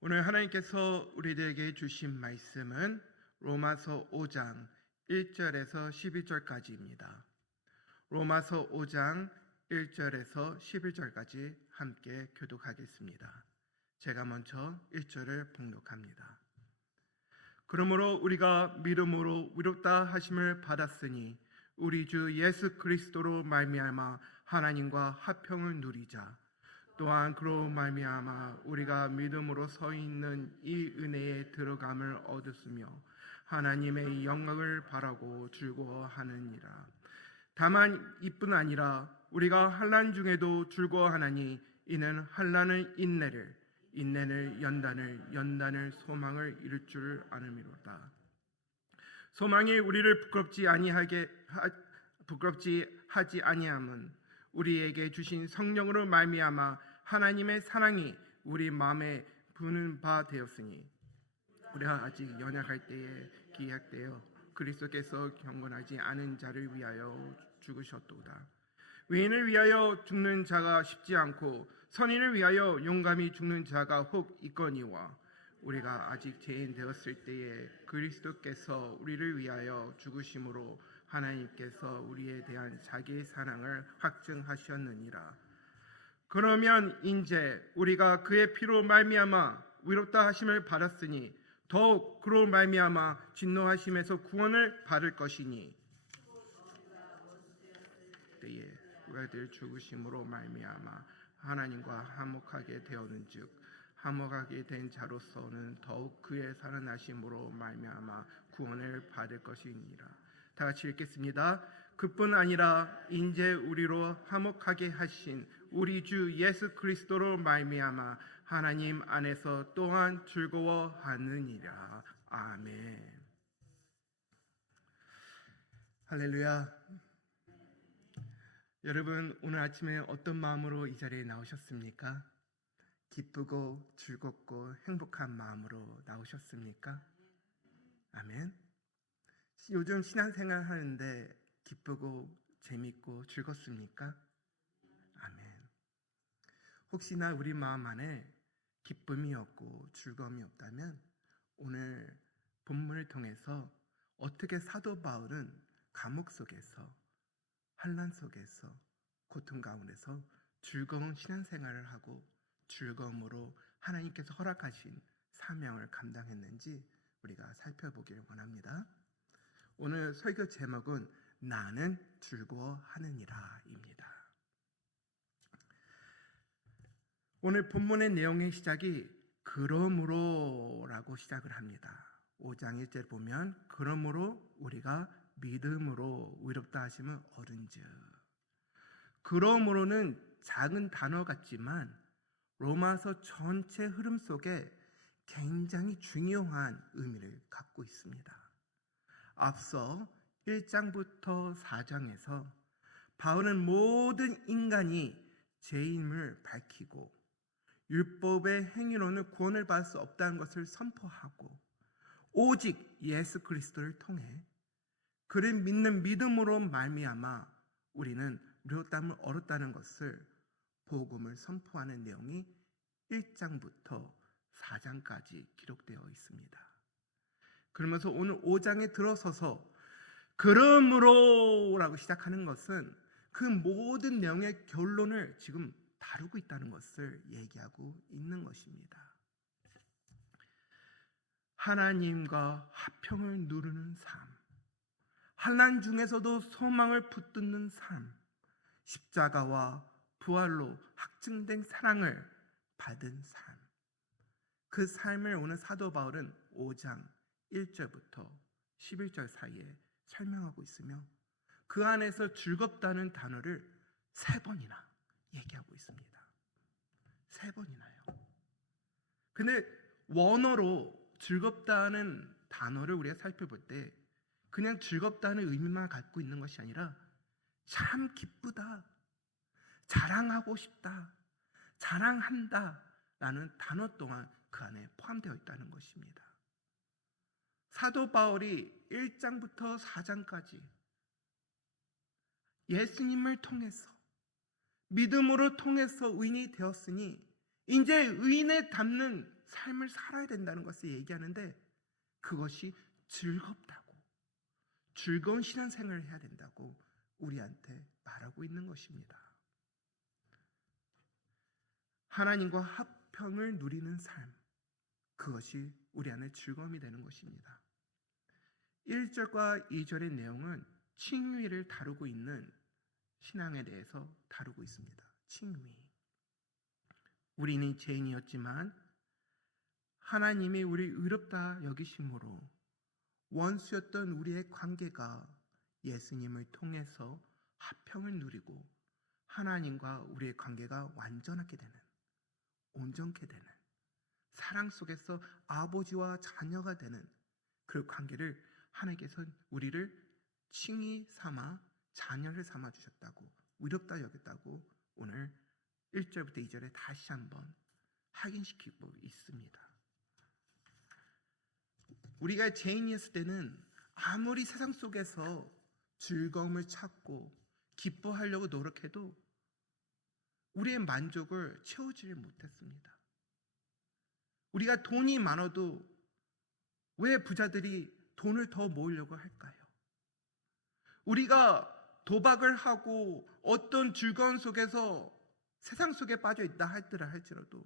오늘 하나님께서 우리들에게 주신 말씀은 로마서 5장 1절에서 11절까지입니다. 로마서 5장 1절에서 11절까지 함께 교독하겠습니다. 제가 먼저 1절을 봉독합니다. 그러므로 우리가 믿음으로 위롭다 하심을 받았으니 우리 주 예수 그리스도로 말미암아 하나님과 화평을 누리자. 또한 그로 말미암아 우리가 믿음으로 서 있는 이 은혜에 들어감을 얻었으며 하나님의 영광을 바라고 즐거워하느니라. 다만 이뿐 아니라 우리가 환난 중에도 즐거워하나니 이는 환난은 인내를 연단을 소망을 이룰 줄 아느미로다. 소망이 우리를 부끄럽지 하지 아니함은 우리에게 주신 성령으로 말미암아 하나님의 사랑이 우리 마음에 부는 바 되었으니 우리가 아직 연약할 때에 기약되어 그리스도께서 경건하지 않은 자를 위하여 죽으셨도다. 의인을 위하여 죽는 자가 쉽지 않고 선인을 위하여 용감히 죽는 자가 혹 있거니와 우리가 아직 죄인 되었을 때에 그리스도께서 우리를 위하여 죽으심으로 하나님께서 우리에 대한 자기의 사랑을 확증하셨느니라. 그러면 이제 우리가 그의 피로 말미암아 위롭다 하심을 받았으니 더욱 그로 말미암아 진노하심에서 구원을 받을 것이니 때에 우리들 죽으심으로 말미암아 하나님과 화목하게 되었는즉 화목하게 된 자로서는 더욱 그의 살아나심으로 말미암아 구원을 받을 것이니라. 다 같이 읽겠습니다. 그뿐 아니라 이제 우리로 화목하게 하신 우리 주 예수 그리스도로 말미암아 하나님 안에서 또한 즐거워하느니라. 아멘. 할렐루야. 여러분, 오늘 아침에 어떤 마음으로 이 자리에 나오셨습니까? 기쁘고 즐겁고 행복한 마음으로 나오셨습니까? 아멘. 요즘 신앙생활 하는데 기쁘고 재밌고 즐겁습니까? 아멘. 혹시나 우리 마음 안에 기쁨이 없고 즐거움이 없다면 오늘 본문을 통해서 어떻게 사도 바울은 감옥 속에서 환난 속에서 고통 가운데서 즐거운 신앙생활을 하고 즐거움으로 하나님께서 허락하신 사명을 감당했는지 우리가 살펴보기를 원합니다. 오늘 설교 제목은 나는 즐거워하느니라 입니다. 오늘 본문의 내용의 시작이 그러므로 라고 시작을 합니다. 5장 1절 보면 그러므로 우리가 믿음으로 위롭다 하심을 얻은즉. 그러므로는 작은 단어 같지만 로마서 전체 흐름 속에 굉장히 중요한 의미를 갖고 있습니다. 앞서 1장부터 4장에서 바울은 모든 인간이 죄임을 밝히고 율법의 행위로는 구원을 받을 수 없다는 것을 선포하고 오직 예수 그리스도를 통해 그를 믿는 믿음으로 말미암아 우리는 위로담을 얻었다는 것을 복음을 선포하는 내용이 1장부터 4장까지 기록되어 있습니다. 그러면서 오늘 5장에 들어서서 그러므로라고 시작하는 것은 그 모든 내용의 결론을 지금 다루고 있다는 것을 얘기하고 있는 것입니다. 하나님과 화평을 누리는 삶, 환난 중에서도 소망을 붙드는 삶, 십자가와 부활로 확증된 사랑을 받은 삶, 그 삶을 오늘 사도 바울은 5장 1절부터 11절 사이에 설명하고 있으며 그 안에서 즐겁다는 단어를 3번이나 얘기하고 있습니다. 3번이나요. 근데 원어로 즐겁다는 단어를 우리가 살펴볼 때 그냥 즐겁다는 의미만 갖고 있는 것이 아니라 참 기쁘다, 자랑하고 싶다, 자랑한다 라는 단어 또한 그 안에 포함되어 있다는 것입니다. 사도 바울이 1장부터 4장까지 예수님을 통해서 믿음으로 통해서 의인이 되었으니 이제 의인에 담는 삶을 살아야 된다는 것을 얘기하는데 그것이 즐겁다고, 즐거운 신앙생활을 해야 된다고 우리한테 말하고 있는 것입니다. 하나님과 화평을 누리는 삶, 그것이 우리 안에 즐거움이 되는 것입니다. 1절과 2절의 내용은 칭의를 다루고 있는 신앙에 대해서 다루고 있습니다. 칭의. 우리는 죄인이었지만 하나님이 우리 의롭다 여기심으로 원수였던 우리의 관계가 예수님을 통해서 화평을 누리고 하나님과 우리의 관계가 완전하게 되는, 온전케 되는, 사랑 속에서 아버지와 자녀가 되는 그 관계를 하나님께서 우리를 칭의 삼아 자녀를 삼아 주셨다고, 의롭다 여겼다고 오늘 1절부터 2절에 다시 한번 확인시키고 있습니다. 우리가 죄인이었을 때는 아무리 세상 속에서 즐거움을 찾고 기뻐하려고 노력해도 우리의 만족을 채우지 못했습니다. 우리가 돈이 많아도 왜 부자들이 돈을 더 모으려고 할까요? 우리가 도박을 하고 어떤 즐거움 속에서 세상 속에 빠져 있다 할지라도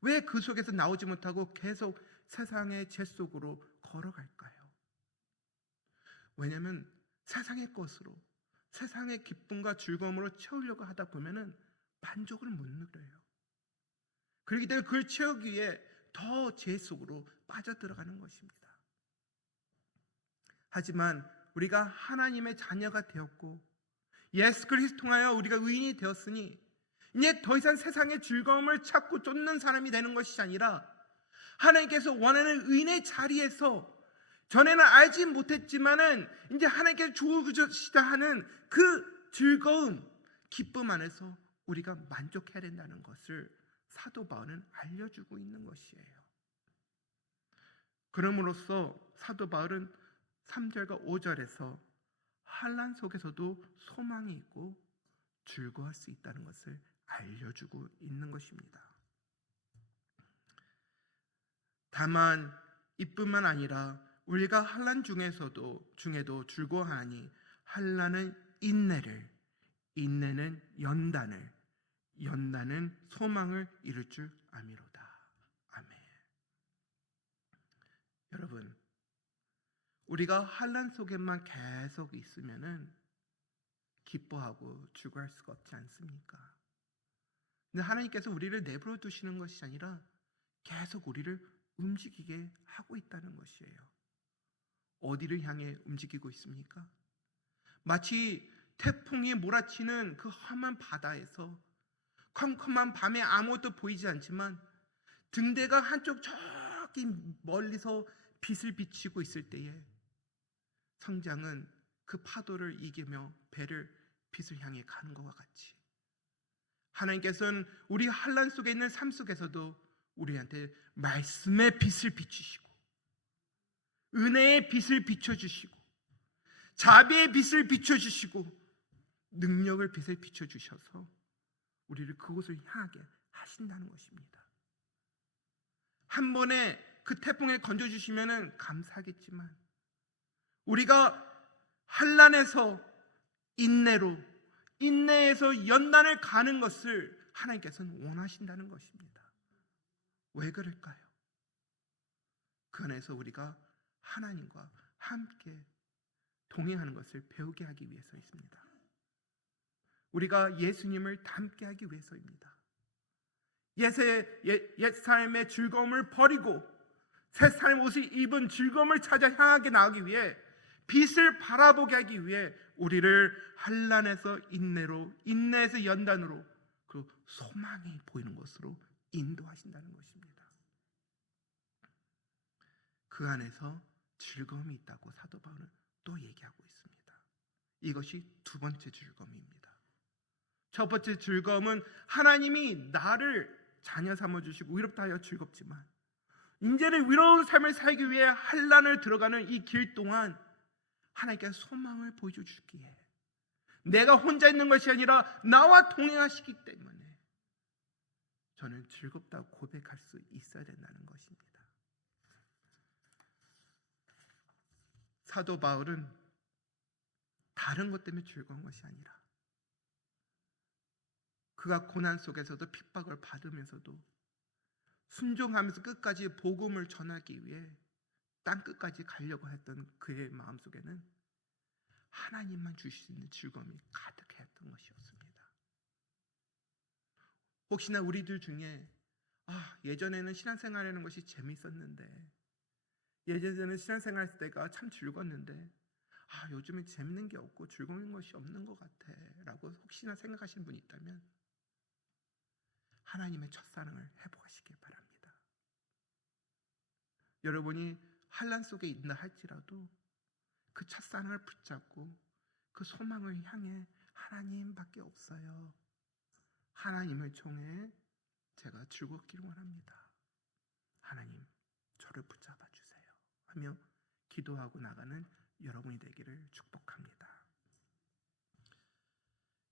왜 그 속에서 나오지 못하고 계속 세상의 죄 속으로 걸어갈까요? 왜냐하면 세상의 것으로, 세상의 기쁨과 즐거움으로 채우려고 하다 보면은 만족을 못 누려요. 그렇기 때문에 그걸 채우기 위해 더 죄 속으로 빠져들어가는 것입니다. 하지만 우리가 하나님의 자녀가 되었고 예수 그리스도 통하여 우리가 의인이 되었으니 이제 더 이상 세상의 즐거움을 찾고 쫓는 사람이 되는 것이 아니라 하나님께서 원하는 의인의 자리에서 전에는 알지 못했지만은 이제 하나님께서 주시다 하는 그 즐거움, 기쁨 안에서 우리가 만족해야 된다는 것을 사도 바울은 알려주고 있는 것이에요. 그럼으로써 사도 바울은 3절과 5절에서 환난 속에서도 소망이 있고 즐거워할 수 있다는 것을 알려주고 있는 것입니다. 다만 이뿐만 아니라 우리가 환난 중에도 즐거워하니 환난은 인내를, 인내는 연단을, 연단은 소망을 이룰 줄 아미로다. 아멘. 여러분, 우리가 환난 속에만 계속 있으면은 기뻐하고 즐거워할 수가 없지 않습니까? 근데 하나님께서 우리를 내버려 두시는 것이 아니라 계속 우리를 움직이게 하고 있다는 것이에요. 어디를 향해 움직이고 있습니까? 마치 태풍이 몰아치는 그 험한 바다에서 컴컴한 밤에 아무것도 보이지 않지만 등대가 한쪽 저기 멀리서 빛을 비치고 있을 때에 성장은 그 파도를 이기며 배를 빛을 향해 가는 것과 같이 하나님께서는 우리 환난 속에 있는 삶 속에서도 우리한테 말씀의 빛을 비추시고 은혜의 빛을 비춰주시고 자비의 빛을 비춰주시고 능력을 빛을 비춰주셔서 우리를 그곳을 향하게 하신다는 것입니다. 한 번에 그 태풍에 건져주시면 감사하겠지만 우리가 환난에서 인내로, 인내에서 연단을 가는 것을 하나님께서는 원하신다는 것입니다. 왜 그럴까요? 그 안에서 우리가 하나님과 함께 동행하는 것을 배우게 하기 위해서입니다. 우리가 예수님을 닮게 하기 위해서입니다. 옛 삶의 즐거움을 버리고 새 삶의 옷을 입은 즐거움을 찾아 향하게 나가기 위해 빛을 바라보게 하기 위해 우리를 환난에서 인내로, 인내에서 연단으로 그 소망이 보이는 것으로 인도하신다는 것입니다. 그 안에서 즐거움이 있다고 사도 바울은 또 얘기하고 있습니다. 이것이 두 번째 즐거움입니다. 첫 번째 즐거움은 하나님이 나를 자녀 삼아주시고 의롭다 하여 즐겁지만 이제는 위로운 삶을 살기 위해 환난을 들어가는 이 길 동안 하나님께서 소망을 보여주시기에 내가 혼자 있는 것이 아니라 나와 동행하시기 때문에 저는 즐겁다고 고백할 수 있어야 된다는 것입니다. 사도 바울은 다른 것 때문에 즐거운 것이 아니라 그가 고난 속에서도 핍박을 받으면서도 순종하면서 끝까지 복음을 전하기 위해 땅 끝까지 가려고 했던 그의 마음속에는 하나님만 주실 수 있는 즐거움이 가득했던 것이었습니다. 혹시나 우리들 중에 예전에는 신앙생활하는 것이 재밌었는데, 예전에는 신앙생활할 때가 참 즐거웠는데 요즘은 재밌는 게 없고 즐거운 것이 없는 것 같아 라고 혹시나 생각하시는 분이 있다면 하나님의 첫사랑을 회복하시길 바랍니다. 여러분이 환난 속에 있다 할지라도 그 첫사랑을 붙잡고 그 소망을 향해 하나님밖에 없어요. 하나님을 통해 제가 즐겁기를 원합니다. 하나님, 저를 붙잡아 주세요 하며 기도하고 나가는 여러분이 되기를 축복합니다.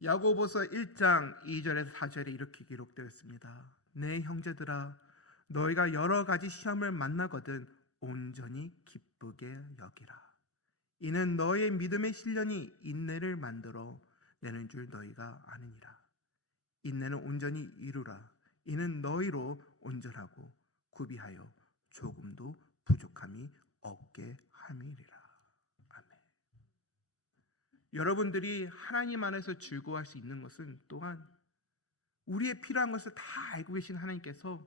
야고보서 1장 2절에서 4절에 이렇게 기록되어 있습니다. 내 형제들아, 너희가 여러 가지 시험을 만나거든 온전히 기쁘게 여기라. 이는 너희의 믿음의 시련이 인내를 만들어 내는 줄 너희가 아느니라. 인내는 온전히 이루라. 이는 너희로 온전하고 구비하여 조금도 부족함이 없게 함이리라. 아멘. 여러분들이 하나님 안에서 즐거워할 수 있는 것은 또한 우리의 필요한 것을 다 알고 계신 하나님께서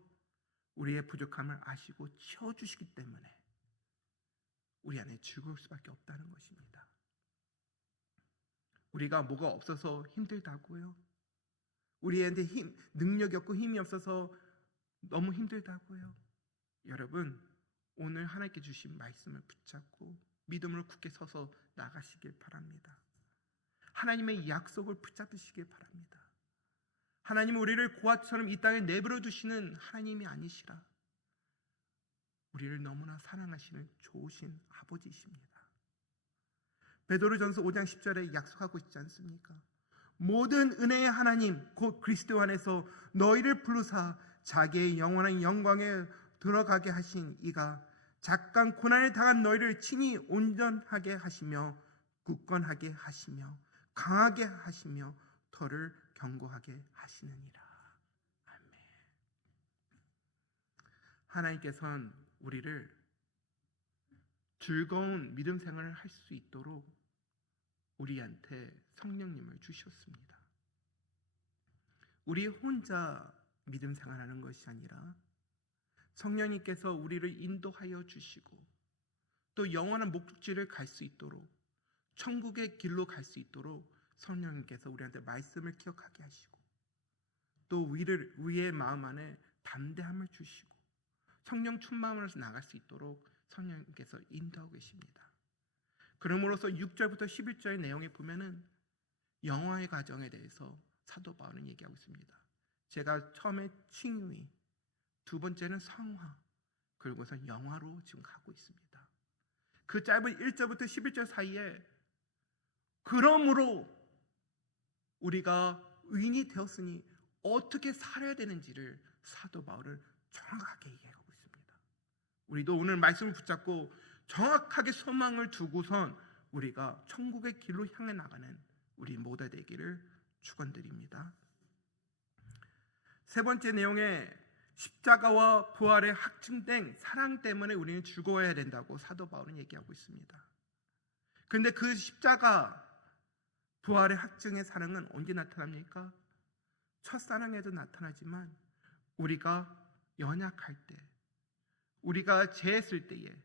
우리의 부족함을 아시고 채워주시기 때문에 우리 안에 즐거울 수밖에 없다는 것입니다. 우리가 뭐가 없어서 힘들다고요? 우리한테 능력이 없고 힘이 없어서 너무 힘들다고요? 여러분, 오늘 하나님께 주신 말씀을 붙잡고 믿음으로 굳게 서서 나가시길 바랍니다. 하나님의 약속을 붙잡으시길 바랍니다. 하나님은 우리를 고아처럼 이 땅에 내버려 두시는 하나님이 아니시라. 우리를 너무나 사랑하시는 좋으신 아버지이십니다. 베드로전서 5장 10절에 약속하고 있지 않습니까? 모든 은혜의 하나님 곧 그리스도 안에서 너희를 부르사 자기의 영원한 영광에 들어가게 하신 이가 작간 고난을 당한 너희를 친히 온전하게 하시며 굳건하게 하시며 강하게 하시며 터를 견고하게 하시느니라. 아멘. 하나님께서는 우리를 즐거운 믿음 생활을 할 수 있도록 우리한테 성령님을 주셨습니다. 우리 혼자 믿음 생활하는 것이 아니라 성령님께서 우리를 인도하여 주시고 또 영원한 목적지를 갈 수 있도록 천국의 길로 갈 수 있도록 성령님께서 우리한테 말씀을 기억하게 하시고 또 우리의 마음 안에 담대함을 주시고 성령 충만으로서 나갈 수 있도록 성령님께서 인도하고 계십니다. 그러므로서 6절부터 11절의 내용에 보면은 영화의 과정에 대해서 사도 바울은 얘기하고 있습니다. 제가 처음에 칭의, 두 번째는 성화, 그리고서 영화로 지금 가고 있습니다. 그 짧은 1절부터 11절 사이에 그러므로 우리가 의인이 되었으니 어떻게 살아야 되는지를 사도 바울은 정확하게 얘기하고 있습니다. 우리도 오늘 말씀을 붙잡고 정확하게 소망을 두고선 우리가 천국의 길로 향해 나가는 우리 모두 되기를 축원드립니다. 세 번째 내용에 십자가와 부활의 확증된 사랑 때문에 우리는 즐거워해야 된다고 사도 바울은 얘기하고 있습니다. 그런데 그 십자가 부활의 확증의 사랑은 언제 나타납니까? 첫사랑에도 나타나지만 우리가 연약할 때, 우리가 죄했을 때에,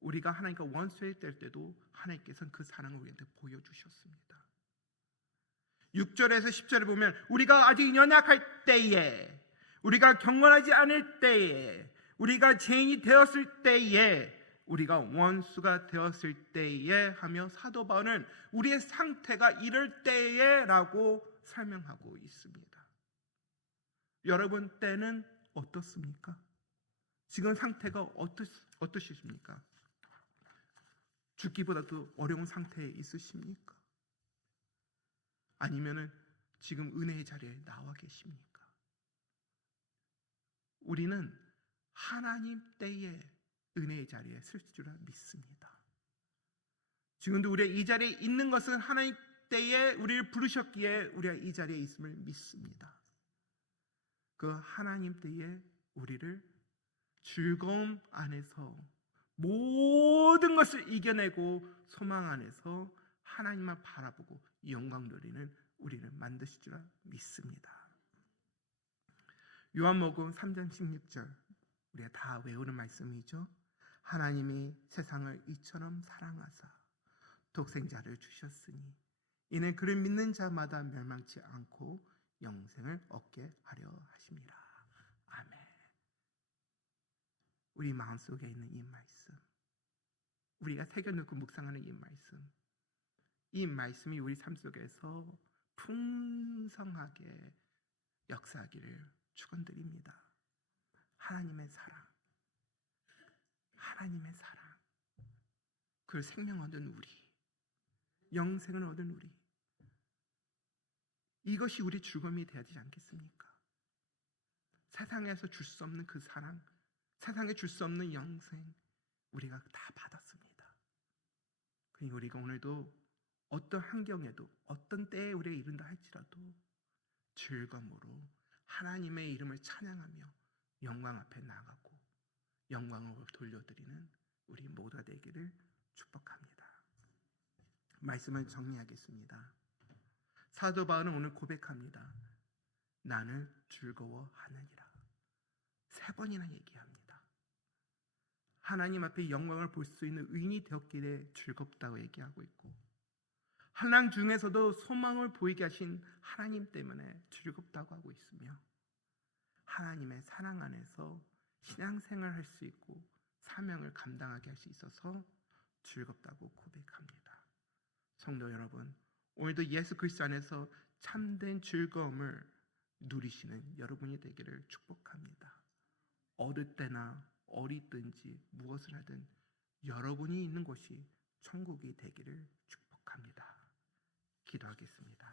우리가 하나님과 원수했을 때도 하나님께서는 그 사랑을 우리한테 보여주셨습니다. 6절에서 10절에 보면 우리가 아직 연약할 때에, 우리가 경건하지 않을 때에, 우리가 죄인이 되었을 때에, 우리가 원수가 되었을 때에 하며 사도 바울은 우리의 상태가 이럴 때에 라고 설명하고 있습니다. 여러분 때는 어떻습니까? 지금 상태가 어떠십니까? 죽기보다도 어려운 상태에 있으십니까? 아니면은 지금 은혜의 자리에 나와 계십니까? 우리는 하나님 때에 은혜의 자리에 설 줄을 믿습니다. 지금도 우리가 이 자리에 있는 것은 하나님 때에 우리를 부르셨기에 우리가 이 자리에 있음을 믿습니다. 그 하나님 때에 우리를 즐거움 안에서 모든 것을 이겨내고 소망 안에서 하나님만 바라보고 영광 누리는 우리를 만드실 줄 믿습니다. 요한복음 3장 16절 우리가 다 외우는 말씀이죠. 하나님이 세상을 이처럼 사랑하사 독생자를 주셨으니 이는 그를 믿는 자마다 멸망치 않고 영생을 얻게 하려 하심이라. 아멘. 우리 마음속에 있는 이 말씀, 우리가 새겨놓고 묵상하는 이 말씀이 우리 삶 속에서 풍성하게 역사하기를 축원드립니다. 하나님의 사랑, 그 생명 얻은 우리, 영생을 얻은 우리, 이것이 우리 즐거움이 되어야 되지 않겠습니까? 세상에서 줄 수 없는 그 사랑, 세상에 줄 수 없는 영생, 우리가 다 받았습니다. 그러니까 우리가 오늘도 어떤 환경에도 어떤 때에 우리가 이른다 할지라도 즐거움으로 하나님의 이름을 찬양하며 영광 앞에 나가고 영광을 돌려드리는 우리 모두가 되기를 축복합니다. 말씀을 정리하겠습니다. 사도 바울은 오늘 고백합니다. 나는 즐거워하느니라. 3번이나 얘기합니다. 하나님 앞에 영광을 볼 수 있는 의인이 되었기에 즐겁다고 얘기하고 있고, 환난 중에서도 소망을 보이게 하신 하나님 때문에 즐겁다고 하고 있으며, 하나님의 사랑 안에서 신앙생활을 할 수 있고 사명을 감당하게 할 수 있어서 즐겁다고 고백합니다. 성도 여러분, 오늘도 예수 그리스도 안에서 참된 즐거움을 누리시는 여러분이 되기를 축복합니다. 어릴 때나 어리든지 무엇을 하든 여러분이 있는 곳이 천국이 되기를 축복합니다. 기도하겠습니다.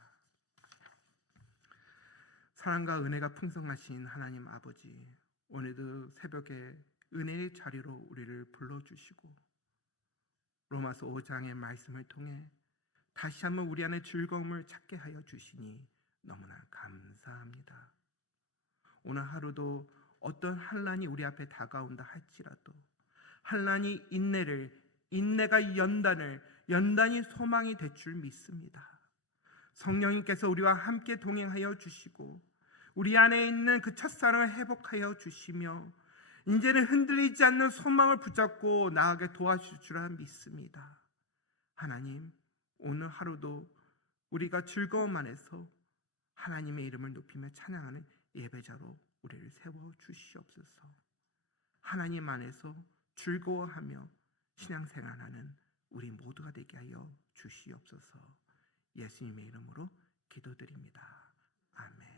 사랑과 은혜가 풍성하신 하나님 아버지, 오늘도 새벽에 은혜의 자리로 우리를 불러주시고 로마서 5장의 말씀을 통해 다시 한번 우리 안에 즐거움을 찾게 하여 주시니 너무나 감사합니다. 오늘 하루도 어떤 환난이 우리 앞에 다가온다 할지라도 환난이 인내가 연단이 소망이 될 줄 믿습니다. 성령님께서 우리와 함께 동행하여 주시고 우리 안에 있는 그 첫사랑을 회복하여 주시며 이제는 흔들리지 않는 소망을 붙잡고 나아가게 도와주실 줄 믿습니다. 하나님, 오늘 하루도 우리가 즐거움 안에서 하나님의 이름을 높이며 찬양하는 예배자로 우리를 세워 주시옵소서. 하나님 안에서 즐거워하며 신앙생활하는 우리 모두가 되게 하여 주시옵소서. 예수님의 이름으로 기도드립니다. 아멘.